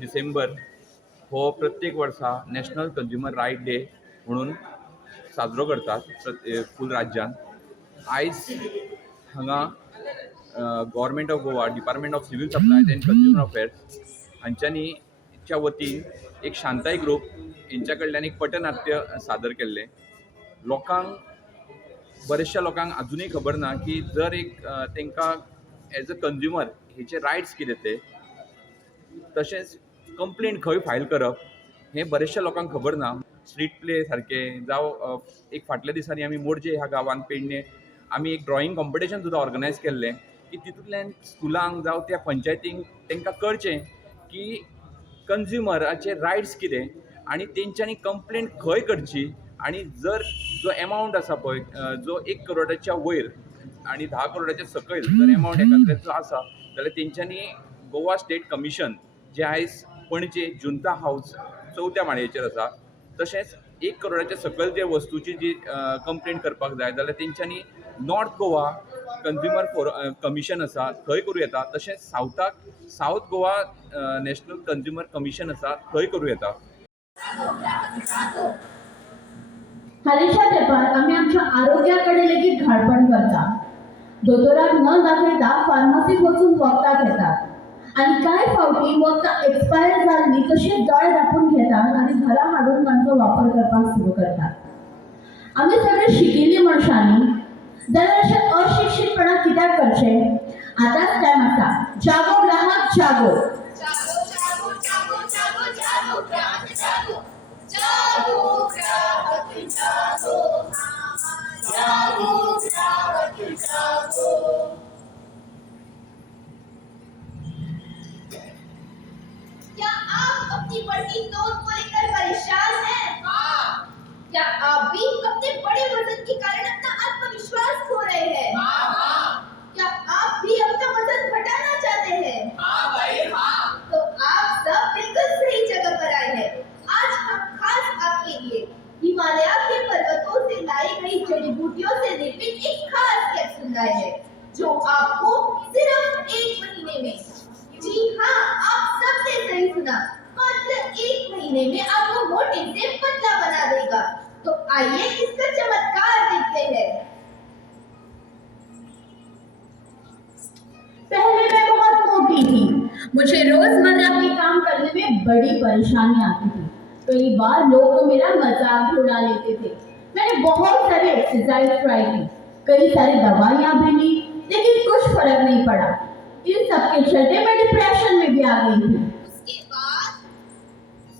डिसेंबर हो प्रत्येक वर्सा नॅशनल कंज्युमर रायट डे म्हणून साजरो करतात फूल राज्यात. आयज हांगा government of Goa, department of civil supplies and consumer affairs हांच्या वतीन एक शांताय ग्रूप हेंच्या कडल्यान एक पटनाट्य सादर केल्लें. बऱ्याचशा लोकांक अजूनही खबर ना की जर एक तांकां एज अ कंज्युमर हेचे रायट्स कितें ते, तशेंच कंप्लेंट खंय फायल करप हें बऱ्याचशा लोकांक खबर ना. स्ट्रीट प्ले सारके जावं एक फाटल्या दिसांनी आमी मोरजे ह्या गांवांत पेडणे आमी एक ड्रॉइंग कॉम्पिटिशन सुद्दां ऑर्गनायज केल्लें की तितूंतल्यान स्कुलांक जावं त्या पंचायतींक तांकां कळचें की कंज्युमराचे रायट्स कितें आनी तेंच्यांनी कंप्लेंट खंय करची. आनी जर जो एमावंट आसा पळय, जो 1 करोडाच्या वयर आनी 10 करोडाच्या सकयल जर एमावंट एकाद्रेचो आसा जाल्यार तेंच्यांनी गोवा स्टेट कमिशन जे आयज पणजे जुंता हाऊस 4थ्या माळयेचेर आसा, तशेंच 1 करोडाच्या सकयल जे वस्तूची जी कंप्लेंट करपाक जाय जाल्यार तेंच्यांनी नॉर्थ गोवा कंज्युमर कमिशन आसा थंय करूं येता. तशेंच south Goa national consumer commission आसा थंय करूं येता. हालींच्या तेंपार आमी आमच्या आरोग्याकडे लेगीत घाळपण करता. दोतोराक न दाखयता फार्मासीत वचून वखदां घेतात आनी कांय फावटी वखदां एक्सपायर जाल्लीं तशींच दोळे धांपून घेतात आनी घरा हाडून तांचो वापर करपाक सुरू करतात. आमी सगळे शिकिल्लीं मनशांनी जाल्यार अशें अशिक्षीतपणां कित्याक करचें? आतांच टायम आसा. जागो ग्राहक जागो. क्या आप अपनी बढ़ती तोड़ को लेकर परेशान हैं? हाँ। क्या आप भी अपने बड़े वजन के कारण अपना आत्मविश्वास खो रहे हैं? हाँ। क्या आप भी अपना वजन घटाना चाहते हैं? हाँ भाई हाँ। तो आप सब बिल्कुल सही जगह पर आए हैं। आज हम खास आपके लिए हिमालय के पर्वतों से लाई गई जड़ी बूटियों से निर्मित एक खास कैप्सूल लाए हैं, जो आपको सिर्फ 1 महीने में, जी हाँ, आप सबने सही सुना, मात्र 1 महीने में आपको मोटे से पतला बना देगा। तो आइए इसका चमत्कार देखते हैं। पहले मैं बहुत मोटी थी, मुझे रोजमर्रा के काम करने में बड़ी परेशानी आती थी। कई बार लोग तो मेरा मजाक भी उड़ा लेते थे। मैंने बहुत सारी एक्सरसाइज ट्राई की, कई सारी दवाइयां भी ली, लेकिन कुछ फर्क नहीं पड़ा। इन सब के चलते मैं डिप्रेशन में भी आ गई थी। उसके बाद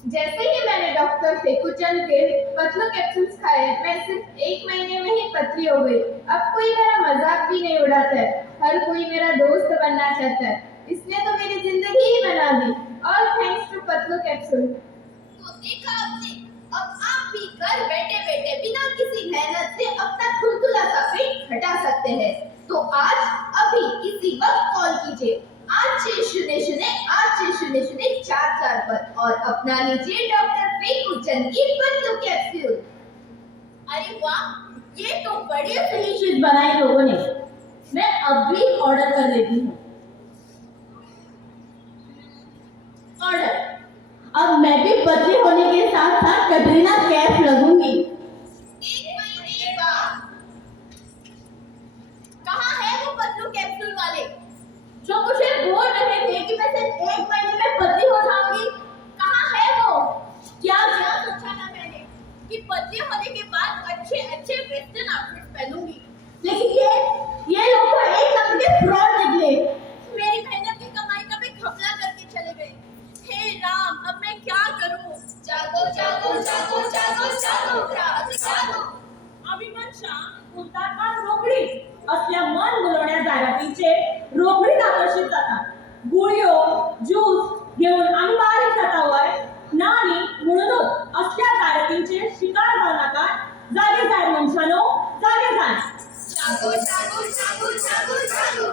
जैसे ही मैंने डॉक्टर फेकुचंद के पतलू कैप्सूल्स खाए, मैं सिर्फ 1 महीने में ही पतली हो गई। अब कोई मेरा मजाक भी नहीं उड़ाता है, हर कोई मेरा दोस्त बनना चाहता है। इसने तो मेरी जिंदगी ही बना दी। ऑल थैंक्स टू पतलू कैप्सूल। तो देखा आपने, अब आप भी घर बैठे बैठे बिना किसी मेहनत से अपना तुलतुला सा पेट घटा सकते हैं। तो आज अभी इसी वक्त कॉल कीजिए 8600 पर और अपना लीजिए डॉक्टर फेकुचंद की पतलू कैप्सूल। अरे वाह, ये तो बड़ी सही चीज बनाई लोगों ने। मैं अब भी ऑर्डर कर लेती हूँ। ऑर्डर। अब मैं भी पतली होने के साथ साथ कटरीना कैफ लगूंगी। 1 महीने बाद कहाँ है वो पतलू कैप्सूल वाले जो मुझे बोल रहे थे कि मैं सिर्फ 1 महीने में पतली हो जाऊंगी? कहाँ है वो? क्या क्या सोचा ना मैंने कि पतली होने के बाद अच्छे अच्छे वेस्टर्न आउटफिट पहनूंगी, लेकिन ये लोग तो एक नंबर के फ्रॉड निकले। मेरी मेहनत की कमाई का भी घपला करके चले गए। हे राम, अब मैं क्या करूं? जागो जागो जागो जागो जागो ग्राहक जागो। अभिमनशा उलटाकार रोकडी असल्या मन मुलवण्या जाहिरातींचेर रोकडीच आकर्षित जातात. गुळयो ज्यूस घेऊन आम्ही बारीक जाता वय ना, आणि म्हणूनच असल्या जाहिरातींचेर शिकार जाऊ नका. जागे जाय मनशानो, जागे जाय. जागो जागो जागो जागो जागो